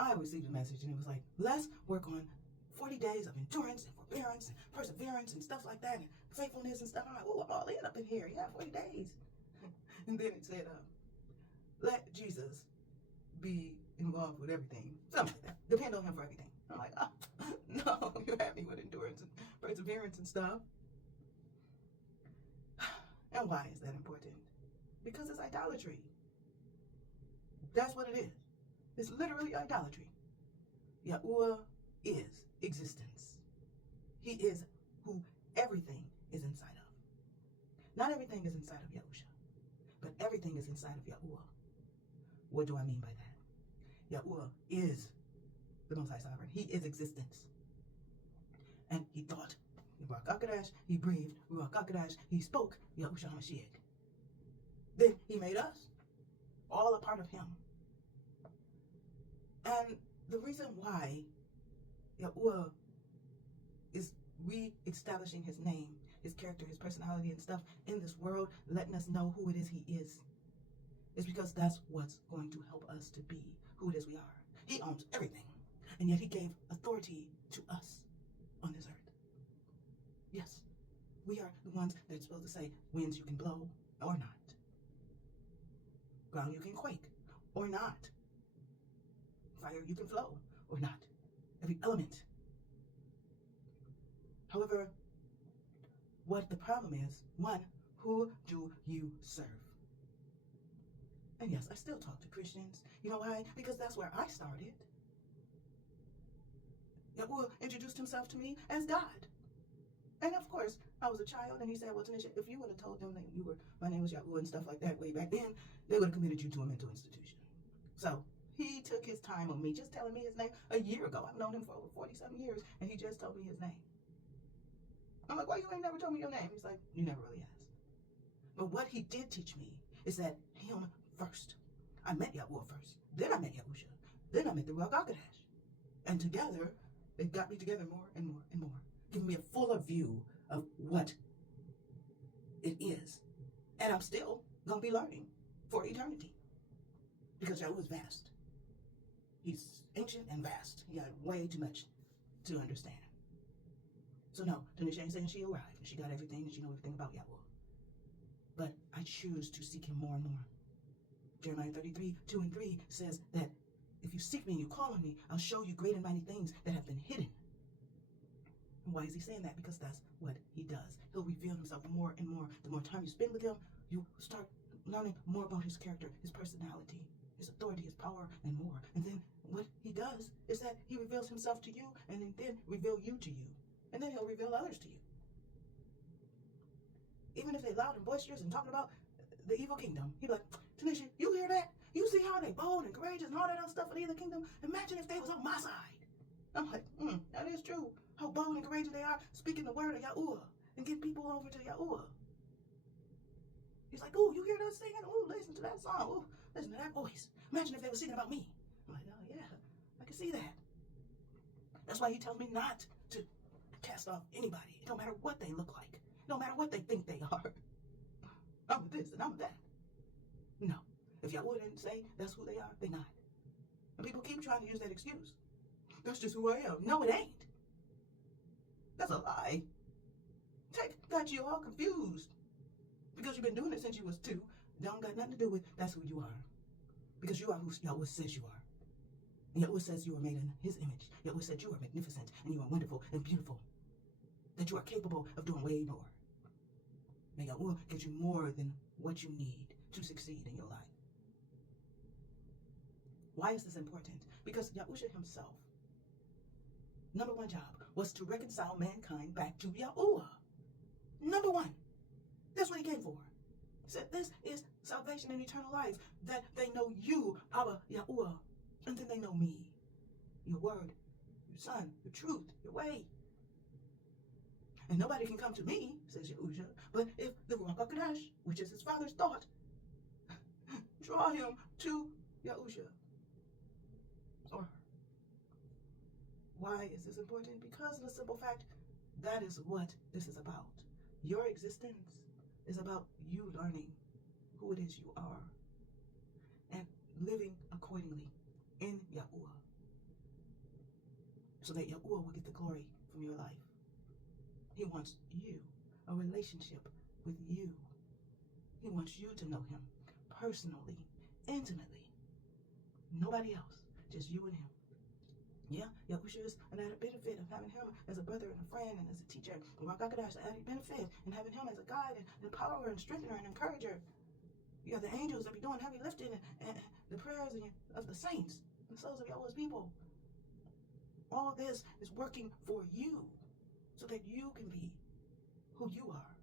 I received a message and it was like, let's work on 40 days of endurance and forbearance and perseverance and stuff like that and faithfulness and stuff. I'm like, oh, I'm all in up in here. Yeah, 40 days. And then it said, let Jesus be involved with everything. Something like that. Depend on him for everything. I'm like, oh, no, you have me with endurance and perseverance and stuff. And why is that important? Because it's idolatry. That's what it is. It's literally idolatry. Yahuwah is existence. He is who everything is inside of. Not everything is inside of Yahusha, but everything is inside of Yahuwah. What do I mean by that? Yahuwah is the Most High Sovereign. He is existence. And he thought, Ruakh Ha'Qadash, he breathed, Ruakh Ha'Qadash, he spoke, Yahusha Ha'Mashyakh. Then he made us, all a part of him. And the reason why Yahuwah is re-establishing his name, his character, his personality and stuff in this world, letting us know who it is he is because that's what's going to help us to be who it is we are. He owns everything, and yet he gave authority to us on this earth. Yes, we are the ones that's supposed to say, winds you can blow or not. Ground you can quake or not. Fire you can flow or not. Every element. However, what the problem is, one, who do you serve? And yes, I still talk to Christians. You know why? Because that's where I started. Yahuwah introduced himself to me as God. And of course, I was a child, and he said, well, Tanisha, if you would have told them that my name was Yahuwah and stuff like that way back then, they would have committed you to a mental institution. So he took his time on me, just telling me his name a year ago. I've known him for over 47 years, and he just told me his name. I'm like, why you ain't never told me your name? He's like, you never really asked. But what he did teach me is that him first. I met Yahuwah first. Then I met Yahusha. Then I met the Ruakh Ha'Qadash. And together, they got me together more and more and more, giving me a fuller view of what it is. And I'm still going to be learning for eternity. Because Yahuwah is vast. He's ancient and vast. He got way too much to understand. So no, Tanisha ain't saying she arrived and she got everything and she knows everything about Yahuwah. But I choose to seek him more and more. Jeremiah 33:2-3 says that if you seek me and you call on me, I'll show you great and mighty things that have been hidden. And why is he saying that? Because that's what he does. He'll reveal himself more and more. The more time you spend with him, you start learning more about his character, his personality, his authority, his power, and more. And then what he does is that he reveals himself to you and then reveal you to you. And then he'll reveal others to you. Even if they're loud and boisterous and talking about the evil kingdom, he'd be like, Tanisha, you hear that? You see how they bold and courageous and all that other stuff for the evil kingdom? Imagine if they was on my side. I'm like, that is true. How bold and courageous they are speaking the word of Yahuwah and getting people over to Yahuwah. He's like, oh, you hear them singing? Oh, listen to that song. Oh, listen to that voice. Imagine if they were singing about me. I'm like, oh, yeah, I can see that. That's why he tells me not to cast off anybody. It don't matter what they look like. It don't matter what they think they are. I'm this and I'm that. No. If Yahuwah didn't say that's who they are, they're not. And people keep trying to use that excuse. That's just who I am. No, it ain't. That's a lie. Tech got you all confused. Because you've been doing it since you was 2. Don't got nothing to do with that's who you are. Because you are who Yahuwah says you are. And Yahuwah says you are made in his image. Yahuwah said you are magnificent and you are wonderful and beautiful. That you are capable of doing way more. May Yahuwah get you more than what you need to succeed in your life. Why is this important? Because Yahusha himself, number 1 job was to reconcile mankind back to Yahuwah. Number 1. That's what he came for. He said, this is salvation and eternal life, that they know you, Abba, Yahuwah, and then they know me, your word, your son, your truth, your way. And nobody can come to me, says Yahusha, but if the Ruakh Ha'Qadash, which is his father's thought, draw him to Yahusha or her. Why is this important? Because of the simple fact, that is what this is about. Your existence is about you learning who it is you are and living accordingly in Yahuwah. so that Yahuwah will get the glory from your life. He wants you, a relationship with you. He wants you to know him personally, intimately. Nobody else, just you and him. Yeah, Yahusha is an added benefit of having him as a brother and a friend and as a teacher. Ruakh Ha'Qadash, the added benefit, and having him as a guide and empowerer and strengthener and encourager. You have the angels that be doing heavy lifting and the prayers of the saints, the souls of Yahuwah's people. All this is working for you so that you can be who you are,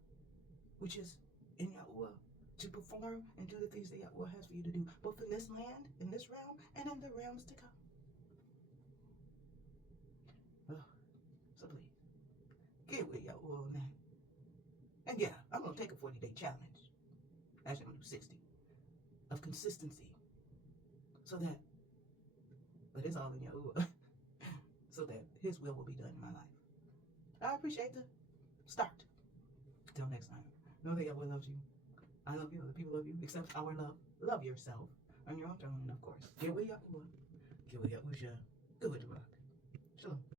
which is in Yahuwah, to perform and do the things that Yahuwah has for you to do, both in this land, in this realm, and in the realms to come. Oh, so please, get with Yahuwah on that. And yeah, I'm going to take a 40-day challenge. Actually, I'm going to do 60 of consistency so that, but it's all in Yahuwah, so that his will be done in my life. I appreciate the start. Till next time, know that Yahuwah loves you. I love you. Other people love you. Accept our love. Love yourself on your own throne, of course. Get with Yahuwah. Get with Yahusha. Good with Ruakh. Shalom.